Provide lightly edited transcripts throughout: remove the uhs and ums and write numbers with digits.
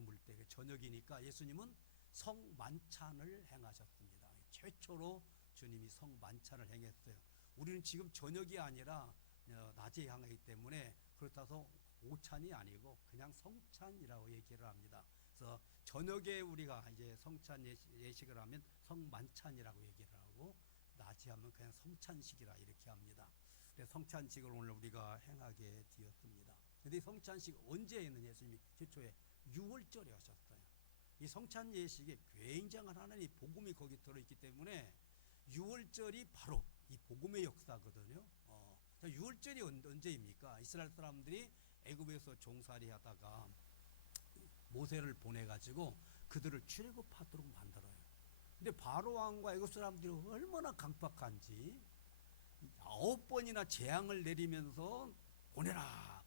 드물 때 저녁이니까 예수님은 성만찬을 행하셨습니다. 최초로 주님이 성만찬을 행했어요. 우리는 지금 저녁이 아니라 낮에 향하기 때문에 그렇다고 오찬이 아니고 그냥 성찬이라고 얘기를 합니다. 그래서 저녁에 우리가 이제 성찬 예식을 하면 성만찬이라고 얘기를 하고 낮에 하면 그냥 성찬식이라 이렇게 합니다. 그래서 성찬식을 오늘 우리가 행하게 되었습니다. 그런데 성찬식 언제 했느냐? 예수님이 최초에 6월절에 하셨어요. 이 성찬 예식에 굉장한 하나님의 복음이 거기 들어있기 때문에 6월절이 바로 이 복음의 역사거든요. 6월절이 언제입니까? 이스라엘 사람들이 애굽에서 종살이 하다가 모세를 보내가지고 그들을 출애굽하도록 만들어요. 근데 바로 왕과 애굽 사람들이 얼마나 강팍한지 9번이나 재앙을 내리면서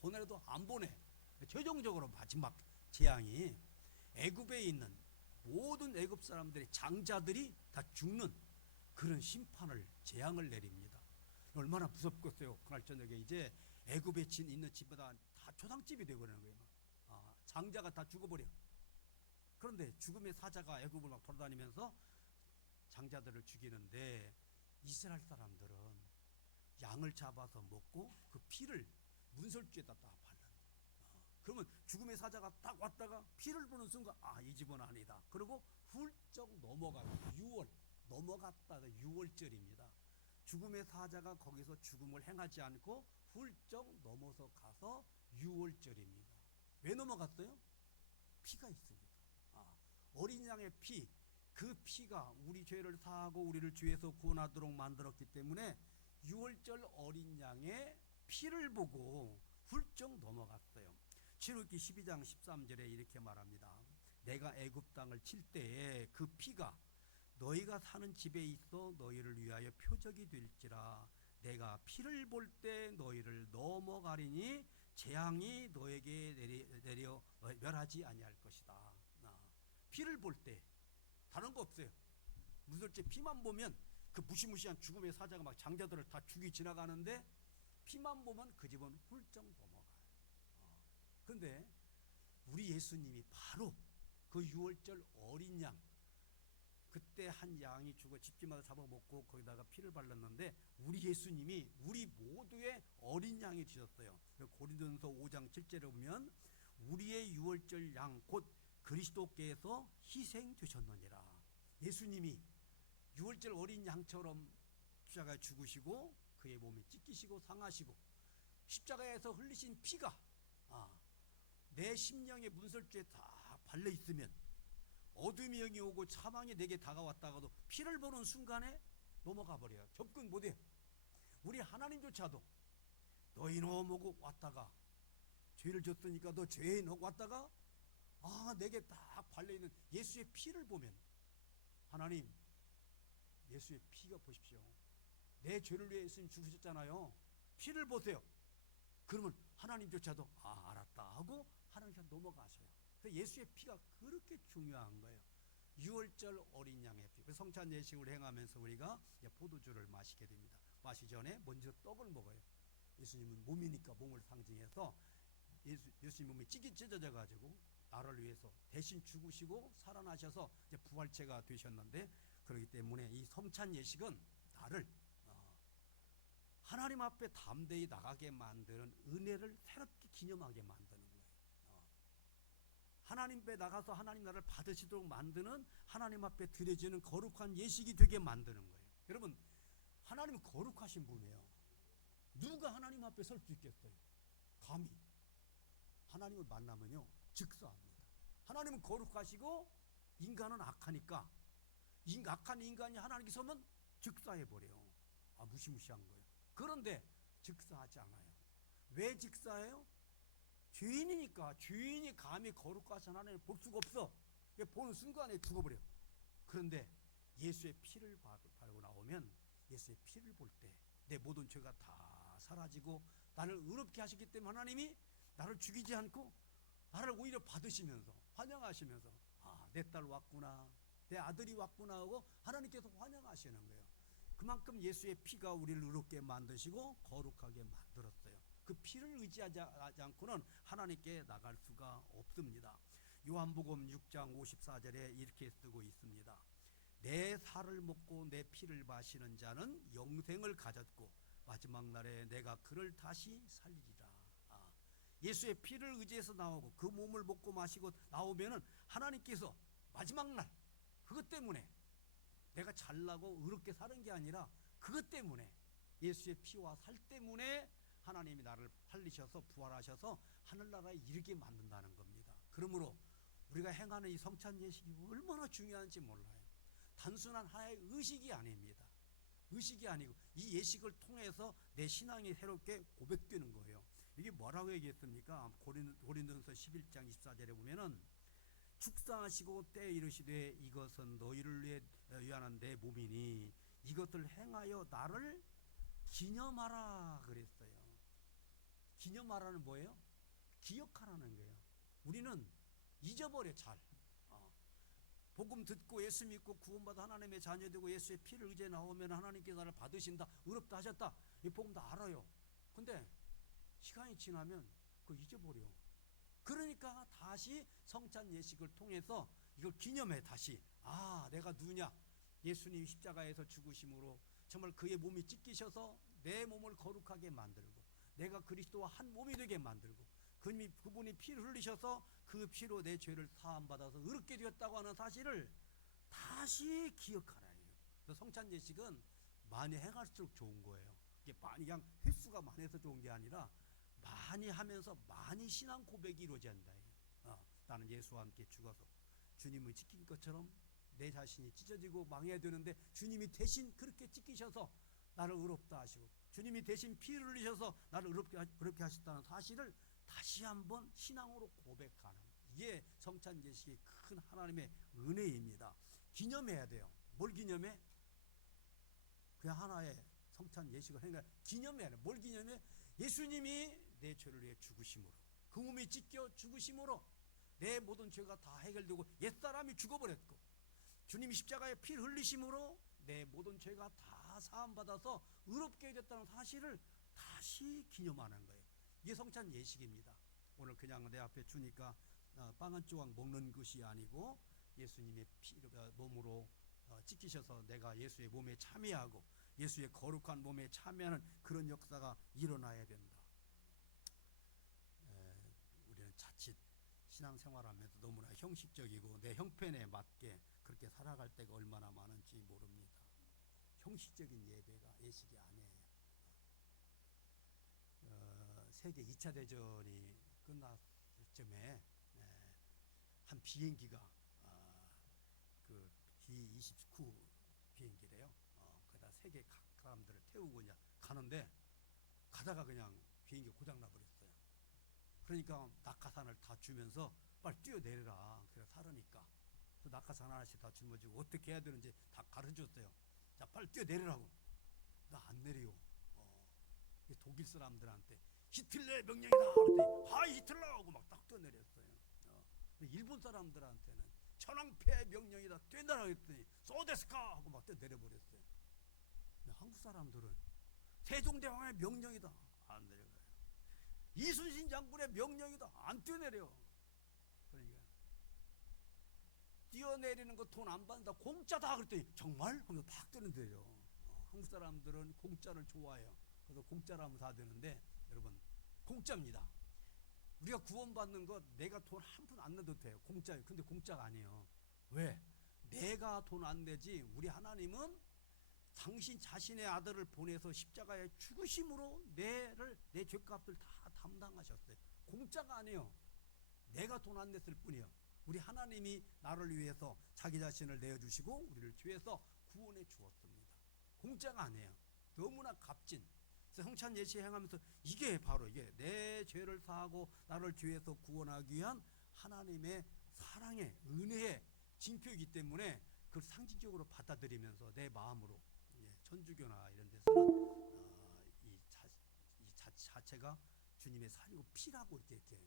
보내라도 안 보내. 최종적으로 마지막 재앙이 애굽에 있는 모든 애굽 사람들의 장자들이 다 죽는 그런 심판을 재앙을 내립니다. 얼마나 무섭겠어요. 그날 저녁에 이제 애굽에 있는 집마다 다 초상집이 되어버리는 거예요. 장자가 다 죽어버려. 그런데 죽음의 사자가 애굽을 막 돌아다니면서 장자들을 죽이는데 이스라엘 사람들은 양을 잡아서 먹고 그 피를 문설주에다 딱 발라. 그러면 죽음의 사자가 딱 왔다가 피를 보는 순간 이 집은 아니다. 그리고 훌쩍 넘어가요. 6월 넘어갔다. 6월절입니다. 죽음의 사자가 거기서 죽음을 행하지 않고 훌쩍 넘어서 가서 6월절입니다. 왜 넘어갔어요? 피가 있으니까. 어린 양의 피, 그 피가 우리 죄를 사하고 우리를 죄에서 구원하도록 만들었기 때문에 6월절 어린 양의 피를 보고 훌쩍 넘어갔어요. 출애굽기 12장 13절에 이렇게 말합니다. 내가 애굽 땅을 칠 때에 그 피가 너희가 사는 집에 있어 너희를 위하여 표적이 될지라. 내가 피를 볼 때 너희를 넘어가리니 재앙이 너에게 내려 멸하지 아니할 것이다. 피를 볼 때 다른 거 없어요. 무설제 피만 보면 그 무시무시한 죽음의 사자가 막 장자들을 다 죽이 지나가는데 피만 보면 그 집은 훌쩍 넘어가요. 그런데 우리 예수님이 바로 그 6월절 어린 양, 그때 한 양이 죽어 집집마다 잡아먹고 거기다가 피를 발랐는데 우리 예수님이 우리 모두의 어린 양이 되셨어요. 고린도전서 5장 7절에 보면 우리의 6월절 양 곧 그리스도께서 희생되셨느니라. 예수님이 6월절 어린 양처럼 십자가에 죽으시고 그의 몸이 찢기시고 상하시고 십자가에서 흘리신 피가 내 심령의 문설주에 다 발려 있으면 어둠이 영이 오고 사망이 내게 다가왔다가도 피를 보는 순간에 넘어가 버려요. 접근 못해요. 우리 하나님조차도 너희놈 오고 왔다가 죄를 졌으니까 너 죄인 하고 왔다가 내게 딱 발려있는 예수의 피를 보면 하나님 예수의 피가 보십시오. 내 죄를 위해 예수님 죽으셨잖아요. 피를 보세요. 그러면 하나님조차도 알았다 하고 하나님께서 넘어가셔요. 그래서 예수의 피가 그렇게 중요한 거예요. 6월절 어린 양의 피. 성찬 예식을 행하면서 우리가 포도주를 마시게 됩니다. 마시기 전에 먼저 떡을 먹어요. 예수님은 몸이니까 몸을 상징해서 예수님 몸이 찢어져 가지고 나를 위해서 대신 죽으시고 살아나셔서 이제 부활체가 되셨는데, 그렇기 때문에 이 성찬 예식은 나를 하나님 앞에 담대히 나가게 만드는 은혜를 새롭게 기념하게 만드는 거예요. 하나님 앞에 나가서 하나님 나라를 받으시도록 만드는, 하나님 앞에 드려지는 거룩한 예식이 되게 만드는 거예요. 여러분, 하나님은 거룩하신 분이에요. 누가 하나님 앞에 설 수 있겠어요? 감히. 하나님을 만나면요 즉사합니다. 하나님은 거룩하시고 인간은 악하니까 악한 인간이 하나님께 서면 즉사해버려요. 무시무시한 거예요. 그런데 즉사하지 않아요. 왜 즉사해요? 죄인이니까. 죄인이 감히 거룩하신 하나님을 볼 수가 없어. 보는 순간에 죽어버려. 그런데 예수의 피를 바르고 나오면, 예수의 피를 볼 때 내 모든 죄가 다 사라지고 나를 의롭게 하시기 때문에 하나님이 나를 죽이지 않고 나를 오히려 받으시면서 환영하시면서 내 딸 왔구나, 내 아들이 왔구나 하고 하나님께서 환영하시는 거예요. 그만큼 예수의 피가 우리를 의롭게 만드시고 거룩하게 만들었어요. 그 피를 의지하지 않고는 하나님께 나갈 수가 없습니다. 요한복음 6장 54절에 이렇게 쓰고 있습니다. 내 살을 먹고 내 피를 마시는 자는 영생을 가졌고 마지막 날에 내가 그를 다시 살리리라. 예수의 피를 의지해서 나오고 그 몸을 먹고 마시고 나오면은 하나님께서 마지막 날 그것 때문에 내가 잘나고 의롭게 사는 게 아니라 그것 때문에 예수의 피와 살 때문에 하나님이 나를 살리셔서 부활하셔서 하늘나라에 이르게 만든다는 겁니다. 그러므로 우리가 행하는 이 성찬 예식이 얼마나 중요한지 몰라요. 단순한 하나의 의식이 아닙니다. 의식이 아니고 이 예식을 통해서 내 신앙이 새롭게 고백되는 거예요. 이게 뭐라고 얘기했습니까? 고린도전서 11장 24절에 보면은 축사하시고 때에 이르시되 이것은 너희를 위해 위하는 내 몸이니 이것을 행하여 나를 기념하라 그랬어요. 기념하라는 뭐예요? 기억하라는 거예요. 우리는 잊어버려 잘. 복음 듣고 예수 믿고 구원받아 하나님의 자녀되고 예수의 피를 의지해 나오면 하나님께서 나를 받으신다, 의롭다 하셨다, 이 복음 다 알아요. 근데 시간이 지나면 그거 잊어버려. 그러니까 다시 성찬 예식을 통해서 이걸 기념해. 다시 내가 누구냐, 예수님이 십자가에서 죽으심으로 정말 그의 몸이 찢기셔서 내 몸을 거룩하게 만들고 내가 그리스도와 한 몸이 되게 만들고 그분이 피를 흘리셔서 그 피로 내 죄를 사함받아서 의롭게 되었다고 하는 사실을 다시 기억하라. 성찬 예식은 많이 행할수록 좋은 거예요. 이게 많이 그냥 횟수가 많아서 좋은 게 아니라 많이 하면서 많이 신앙 고백이 이루어진다. 나는 예수와 함께 죽어서 주님을 지킨 것처럼 내 자신이 찢어지고 망해야 되는데 주님이 대신 그렇게 찢기셔서 나를 의롭다 하시고 주님이 대신 피를 흘리셔서 나를 의롭게 하셨다는 사실을 다시 한번 신앙으로 고백하는, 이게 성찬 예식의 큰 하나님의 은혜입니다. 기념해야 돼요. 뭘 기념해? 그냥 하나의 성찬 예식을 하니까 기념해야 돼. 뭘 기념해? 예수님이 내 죄를 위해 죽으심으로, 그 몸이 찢겨 죽으심으로 내 모든 죄가 다 해결되고 옛사람이 죽어버렸고 주님이 십자가에 피를 흘리심으로 내 모든 죄가 다 사함받아서 의롭게 됐다는 사실을 다시 기념하는 거예요. 이게 성찬 예식입니다. 오늘 그냥 내 앞에 주니까 빵 한 조각 먹는 것이 아니고 예수님의 몸으로 찢기셔서 내가 예수의 몸에 참여하고 예수의 거룩한 몸에 참여하는 그런 역사가 일어나야 된다. 우리는 자칫 신앙생활하면서 너무나 형식적이고 내 형편에 맞게 그렇게 살아갈 때가 얼마나 많은지 모릅니다. 형식적인 예배가 예식이 아니에요. 세계 2차 대전이 끝났을 쯤에 한 비행기가 그 B-29 비행기래요. 그다 세계 각 사람들을 태우고 이제 가는데 가다가 그냥 비행기 고장 나버렸어요. 그러니까 낙하산을 다 주면서 빨리 뛰어내려라. 그래 살으니까. 그 낙하산 하나씩 다 짊어지고 어떻게 해야 되는지 다 가르쳐줬어요. 자 빨리 뛰어내리라고. 나 안 내려. 독일 사람들한테 히틀러의 명령이다 그랬더니 하이 히틀러 하고 막 딱 뛰어내렸어요. 일본 사람들한테는 천황폐하의 명령이다 뛰어내라 그랬더니 소데스카 하고 막 뛰어내려버렸어요. 한국 사람들은 세종대왕의 명령이다 안 내려가요. 이순신 장군의 명령이다 안 뛰어내려. 그러니까 뛰어내리는 거 돈 안 받는다 공짜다 그랬더니 정말? 하면서 팍 뛰어내려요. 한국 사람들은 공짜를 좋아해요. 그래서 공짜라면 다 되는데 여러분 공짜입니다. 우리가 구원받는 것 내가 돈 한 푼 안 내도 돼요. 공짜예요. 근데 공짜가 아니에요. 왜? 내가 돈 안 내지 우리 하나님은 당신 자신의 아들을 보내서 십자가에 죽으심으로 내 죄값을 다 담당하셨어요. 공짜가 아니에요. 내가 돈 안 냈을 뿐이에요. 우리 하나님이 나를 위해서 자기 자신을 내어주시고 우리를 죄에서 구원해 주었습니다. 공짜가 아니에요. 너무나 값진. 성찬 예식 행하면서 이게 바로 이게 내 죄를 사하고 나를 죄에서 구원하기 위한 하나님의 사랑의 은혜의 징표이기 때문에 그걸 상징적으로 받아들이면서 내 마음으로 천주교나 이런 데서는 이 자체가 주님의 살이고 피라고 이렇게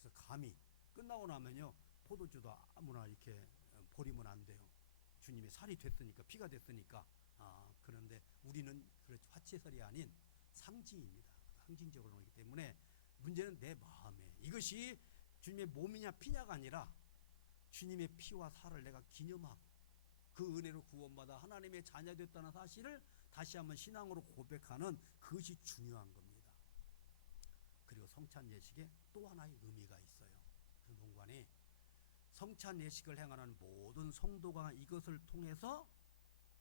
그래서 감히 끝나고 나면요 포도주도 아무나 이렇게 버리면 안 돼요. 주님의 살이 됐으니까 피가 됐으니까. 그런데 우리는 화채설이 아닌 상징입니다. 상징적으로 그렇기 때문에 문제는 내 마음에 이것이 주님의 몸이냐 피냐가 아니라 주님의 피와 살을 내가 기념하고 그 은혜로 구원받아 하나님의 자녀됐다는 사실을 다시 한번 신앙으로 고백하는 그것이 중요한 겁니다. 그리고 성찬 예식에 또 하나의 의미가 있어요. 동관이 성찬 예식을 행하는 모든 성도가 이것을 통해서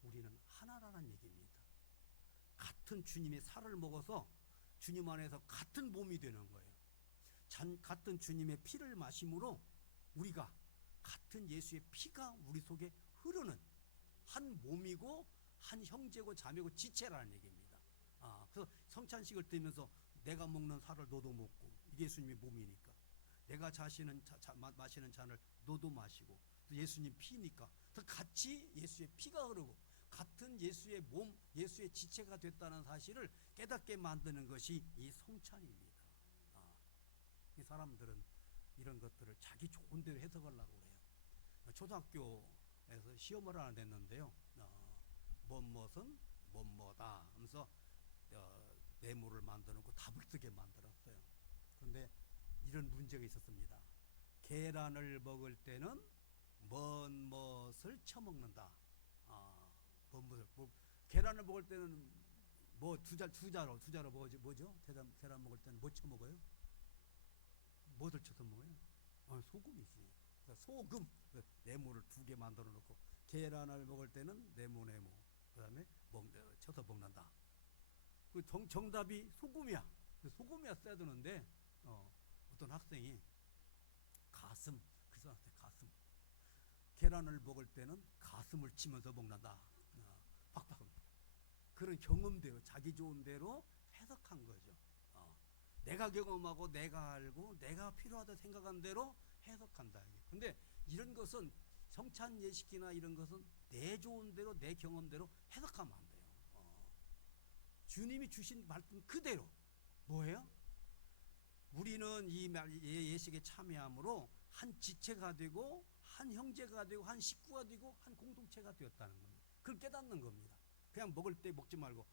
우리는 하나라는 얘기입니다. 같은 주님의 살을 먹어서 주님 안에서 같은 몸이 되는 거예요. 같은 주님의 피를 마심으로 우리가 같은 예수의 피가 우리 속에 흐르는 한 몸이고 한 형제고 자매고 지체라는 얘기입니다. 그래서 성찬식을 드리면서 내가 먹는 살을 너도 먹고 이게 예수님의 몸이니까, 내가 마시는 잔을 너도 마시고 예수님 피니까 같이 예수의 피가 흐르고 같은 예수의 몸, 예수의 지체가 됐다는 사실을 깨닫게 만드는 것이 이 성찬입니다. 이 사람들은 이런 것들을 자기 좋은 대로 해석하려고 그래요. 초등학교에서 시험을 하나 냈는데요. 뭐뭇은 뭐뭐다 하면서 네모를 만들어 놓고 답을 쓰게 만들었어요. 그런데 이런 문제가 있었습니다. 계란을 먹을 때는 뭐뭇을 쳐먹는다. 계란을 먹을 때는 뭐 두자로 뭐죠? 계란 먹을 때는 뭐 쳐먹어요? 뭐를 쳐서 먹어요? 소금이지. 그러니까 소금, 네모를 2개 만들어 놓고 계란을 먹을 때는 네모 그 다음에 쳐서 먹는다. 그 정답이 소금이야. 소금이야 써야 되는데 어떤 학생이 가슴, 그 사람한테 가슴, 계란을 먹을 때는 가슴을 치면서 먹는다. 팍팍 그런 경험대로 자기 좋은 대로 해석한 거죠. 내가 경험하고 내가 알고 내가 필요하다 생각한 대로 해석한다. 근데 이런 것은 성찬 예식이나 이런 것은 내 좋은 대로 내 경험대로 해석하면 안 돼요. 주님이 주신 말씀 그대로 뭐예요? 우리는 이 예식에 참여함으로 한 지체가 되고 한 형제가 되고 한 식구가 되고 한 공동체가 되었다는 겁니다. 그걸 깨닫는 겁니다. 그냥 먹을 때 먹지 말고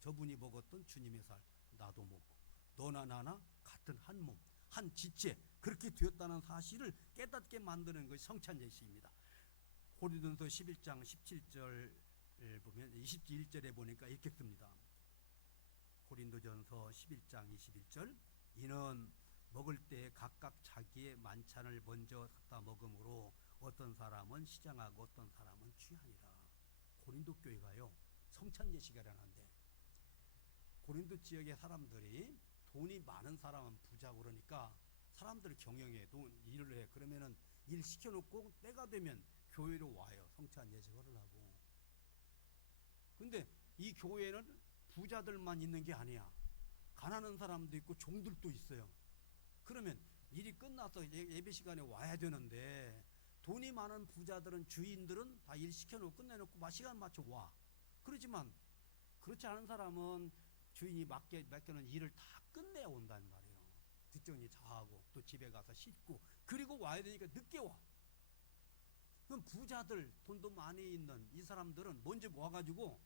저분이 먹었던 주님의 살 나도 먹고 너나 나나 같은 한 몸, 한 지체 그렇게 되었다는 사실을 깨닫게 만드는 것이 성찬 예식입니다. 고린도전서 11장 17절 보면 21절에 보니까 이렇게 씁니다. 고린도전서 11장 21절 이는 먹을 때 각각 자기의 만찬을 먼저 갖다 먹음으로 어떤 사람은 시장하고 어떤 사람은 취하니라. 고린도 교회가요 성찬 예식을 하는데 고린도 지역의 사람들이 돈이 많은 사람은 부자고 그러니까 사람들을 경영해 일을 해. 그러면은 일 시켜놓고 때가 되면 교회로 와요. 성찬 예식을 하고. 근데 이 교회는 부자들만 있는 게 아니야. 가난한 사람도 있고 종들도 있어요. 그러면 일이 끝나서 예배 시간에 와야 되는데 돈이 많은 부자들은 주인들은 다 일 시켜놓고 끝내놓고 시간 맞춰 와. 그렇지만 그렇지 않은 사람은 주인이 맡겨놓은 일을 다 끝내 온단 말이에요. 뒷정리 다 하고 또 집에 가서 씻고 그리고 와야 되니까 늦게 와. 그럼 부자들 돈도 많이 있는 이 사람들은 먼저 와가지고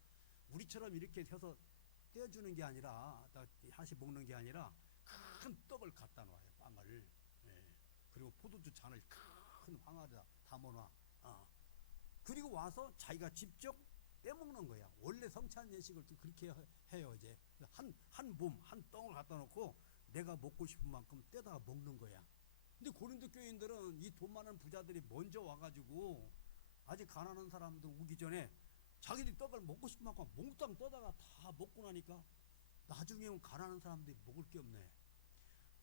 우리처럼 이렇게 해서 떼어주는 게 아니라 하나씩 먹는 게 아니라 큰 떡을 갖다 놔요. 빵을. 그리고 포도주 잔을 큰 항아리에다 담아놔. 그리고 와서 자기가 직접 떼먹는 거야. 원래 성찬 예식을 또 그렇게 해요. 이제 한 몸, 한 떡을 갖다 놓고 내가 먹고 싶은 만큼 떼다가 먹는 거야. 근데 고린도 교인들은 이 돈 많은 부자들이 먼저 와가지고 아직 가난한 사람들 오기 전에 자기들이 떡을 먹고 싶은 만큼 몽땅 떠다가 다 먹고 나니까 나중에 가난한 사람들이 먹을 게 없네.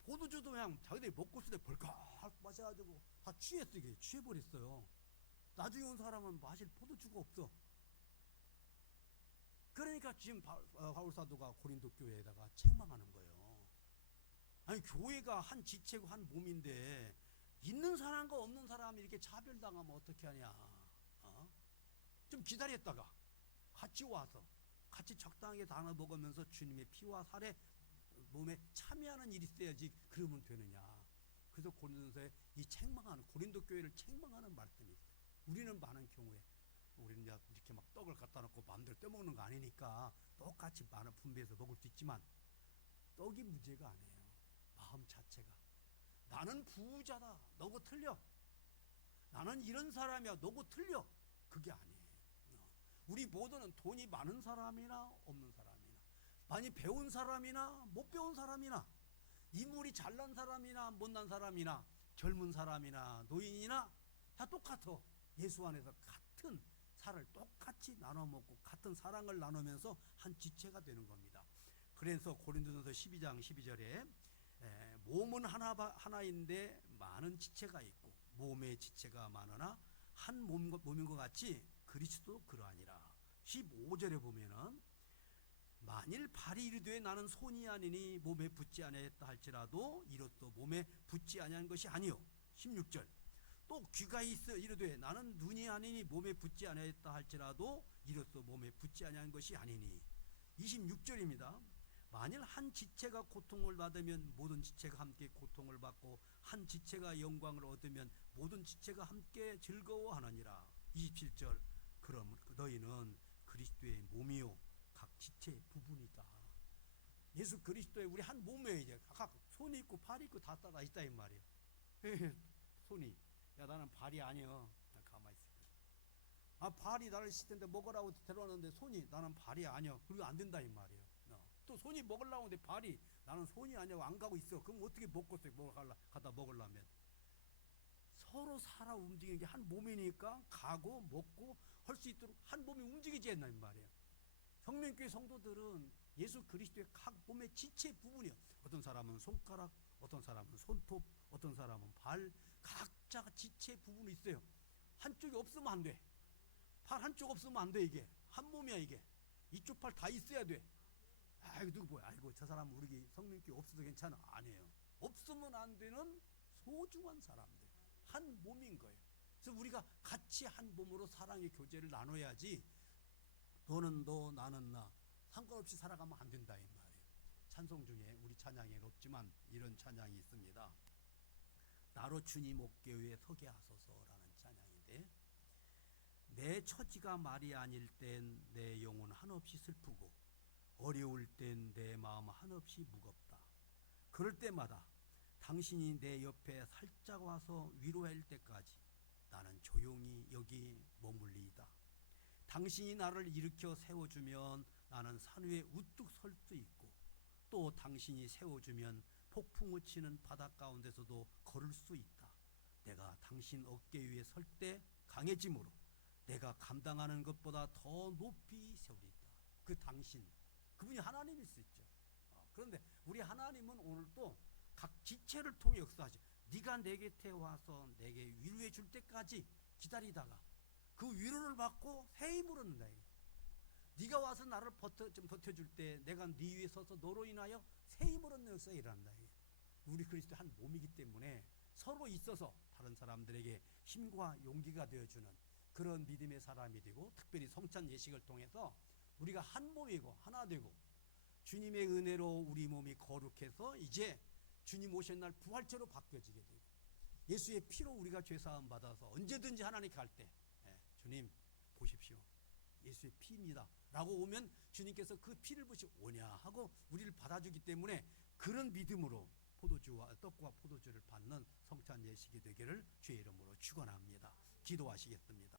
포도주도 그냥 자기들이 먹고 싶을 때 벌컥 마셔가지고 다 취해버렸어요. 나중에 온 사람은 마실 포도주가 없어. 그러니까 지금 바울 사도가 고린도 교회에다가 책망하는 거예요. 아니 교회가 한 지체고 한 몸인데 있는 사람과 없는 사람이 이렇게 차별당하면 어떻게 하냐. 좀 기다렸다가 같이 와서 같이 적당하게 나눠 먹으면서 주님의 피와 살에 몸에 참여하는 일이 있어야지 그러면 되느냐. 그래서 고린도서에 이 책망하는 고린도 교회를 책망하는 말씀이 있어요. 우리는 많은 경우에 우리는 이렇게 막 떡을 갖다 놓고 마음대로 떼먹는 거 아니니까 똑같이 많은 분배해서 먹을 수 있지만 떡이 문제가 아니에요. 마음 자체가 나는 부자다. 너고 틀려. 나는 이런 사람이야, 너고 틀려. 그게 아니에요. 우리 모두는 돈이 많은 사람이나 없는 사람이나, 많이 배운 사람이나 못 배운 사람이나, 인물이 잘난 사람이나 못난 사람이나, 젊은 사람이나 노인이나 다 똑같아. 예수 안에서 같은 살을 똑같이 나눠 먹고 같은 사랑을 나누면서 한 지체가 되는 겁니다. 그래서 고린도전서 12장 12절에 몸은 하나인데 많은 지체가 있고 몸의 지체가 많으나 한 몸인 것 같이 그리스도 그러하니라. 15절에 보면은 만일 발이 이르되 나는 손이 아니니 몸에 붙지 아니하였다 할지라도 이로써 몸에 붙지 아니한 것이 아니요. 16절 또 귀가 있어 이르되 나는 눈이 아니니 몸에 붙지 아니하였다 할지라도 이로써 몸에 붙지 아니한 것이 아니니. 26절입니다. 만일 한 지체가 고통을 받으면 모든 지체가 함께 고통을 받고 한 지체가 영광을 얻으면 모든 지체가 함께 즐거워하느니라. 27절 그럼 너희는 그리스도의 몸이요 각 지체의 부분이다. 예수 그리스도의 우리 한 몸에 이제 각 손이 있고 팔이 있고 다 따라 있다 이 말이에요. 손이 야 나는 발이 아니야. 가만히 있을게. 발이 나를 씻는데 먹으라고 데려왔는데 손이 나는 발이 아니야. 그리고 안 된다 이 말이에요. 또 손이 먹으려고 하는데 발이 나는 손이 아니고 안 가고 있어. 그럼 어떻게 먹겠어요? 가다 먹으려면. 서로 살아 움직이는 게 한 몸이니까 가고 먹고 할 수 있도록 한 몸이 움직이지 않나 이 말이에요. 성령교회 성도들은 예수 그리스도의 각 몸의 지체 부분이요. 어떤 사람은 손가락, 어떤 사람은 손톱, 어떤 사람은 발, 각자가 지체 부분이 있어요. 한쪽이 없으면 안 돼. 팔 한쪽 없으면 안 돼. 이게 한 몸이야. 이게 이쪽 팔 다 있어야 돼. 아이고 누구 뭐야? 아이고 저 사람 우리 성령교회 없어도 괜찮아. 아니에요. 없으면 안 되는 소중한 사람들, 한 몸인 거예요. 그래서 우리가 같이 한 몸으로 사랑의 교제를 나눠야지 너는 너 나는 나 상관없이 살아가면 안 된다 이 말이에요. 찬송 중에 우리 찬양에는 없지만 이런 찬양이 있습니다. 나로 주님 어깨 위에 서게 하소서라는 찬양인데, 내 처지가 말이 아닐 땐 내 영혼 한없이 슬프고 어려울 땐 내 마음 한없이 무겁다. 그럴 때마다 당신이 내 옆에 살짝 와서 위로할 때까지 나는 조용히 여기 머물리이다. 당신이 나를 일으켜 세워주면 나는 산 위에 우뚝 설 수 있고, 또 당신이 세워주면 폭풍우 치는 바다 가운데서도 걸을 수 있다. 내가 당신 어깨 위에 설 때 강해짐으로 내가 감당하는 것보다 더 높이 세우리다. 그 당신, 그분이 하나님일 수 있죠. 그런데 우리 하나님은 오늘도 각 지체를 통해 역사하죠. 네가 내 곁에 와서 내게 위로해 줄 때까지 기다리다가 그 위로를 받고 새 힘을 얻는다. 네가 와서 나를 버텨줄 때 내가 네 위에 서서 너로 인하여 새 힘을 얻는 역사가 일어난다. 우리 그리스도 한 몸이기 때문에 서로 있어서 다른 사람들에게 힘과 용기가 되어주는 그런 믿음의 사람이 되고, 특별히 성찬 예식을 통해서 우리가 한 몸이고 하나 되고 주님의 은혜로 우리 몸이 거룩해서 이제 주님 오신 날 부활체로 바뀌어지게 되고, 예수의 피로 우리가 죄사함 받아서 언제든지 하나님 갈 때 주님 보십시오 예수의 피입니다 라고 오면 주님께서 그 피를 보시고 오냐 하고 우리를 받아주기 때문에 그런 믿음으로 포도주와 떡과 포도주를 받는 성찬 예식이 되기를 주의 이름으로 축원합니다. 기도하시겠습니다.